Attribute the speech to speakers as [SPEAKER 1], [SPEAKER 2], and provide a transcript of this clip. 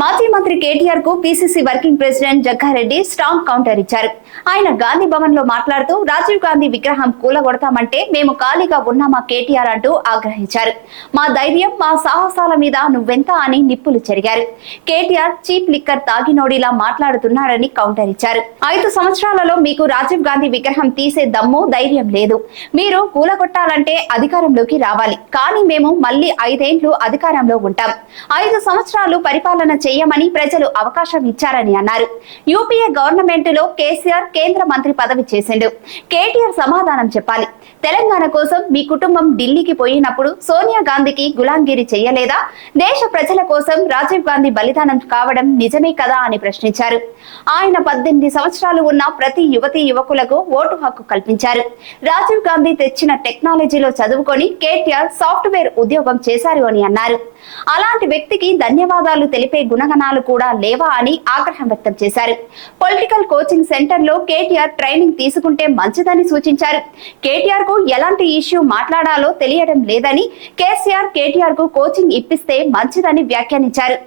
[SPEAKER 1] మాజీ మంత్రి కేటీఆర్కు PCC working president Jaggareddy strong counter ఇచ్చారు. ఆయన గాంధీ భవన్లో మాట్లాడుతూ రాజీవ్ గాంధీ విగ్రహం కూలగొడతామంటే మేము ఖాళీగా ఉన్నామా కేటీఆర్? అంటూ ఆగ్రహించారు. మా ధైర్యం మా సాహసాల మీద నువ్వెంత అని నిప్పులు చెరిగారు. కేటీఆర్ చీప్ లిక్కర్ తాగినోడిలా మాట్లాడుతున్నారని కౌంటర్ ఇచ్చారు. ఐదు సంవత్సరాలలో మీకు రాజీవ్ గాంధీ విగ్రహం తీసే దమ్ము ధైర్యం లేదు. మీరు కూలగొట్టాలంటే అధికారంలోకి రావాలి. కానీ మేము మళ్ళీ ఐదేండ్లు అధికారంలో ఉంటాం. ఐదు సంవత్సరాలు పరిపాలన చేయమని ప్రజలు అవకాశం ఇచ్చారని అన్నారు. యూపీఏ గవర్నమెంట్లో కేసీఆర్ కేంద్ర మంత్రి పదవి చేసిండు. కేటీఆర్ సమాధానం చెప్పాలి. తెలంగాణ కోసం మీ కుటుంబం ఢిల్లీకి పోయినప్పుడు సోనియా గాంధీకి గులాంగిరి చేయలేదా? దేశ ప్రజల కోసం రాజీవ్ గాంధీ బలిదానం కావడం నిజమే కదా అని ప్రశ్నించారు. ఆయన పద్దెనిమిది సంవత్సరాలు ఉన్న ప్రతి యువతి యువకులకు ఓటు హక్కు కల్పించారు. రాజీవ్ గాంధీ తెచ్చిన టెక్నాలజీలో చదువుకొని కేటీఆర్ సాఫ్ట్వేర్ ఉద్యోగం చేశారు అని అన్నారు. అలాంటి వ్యక్తికి ధన్యవాదాలు తెలిపే గుణగణాలు కూడా లేవా అని ఆగ్రహం వ్యక్తం చేశారు. పొలిటికల్ కోచింగ్ సెంటర్లో కేటీఆర్ ట్రైనింగ్ తీసుకుంటే మంచిదని సూచించారు. కేటీఆర్కు ఎలాంటి ఇష్యూ మాట్లాడాలో తెలియడం లేదని కేసీఆర్ కేటీఆర్కు కోచింగ్ ఇప్పిస్తే మంచిదని వ్యాఖ్యానించారు.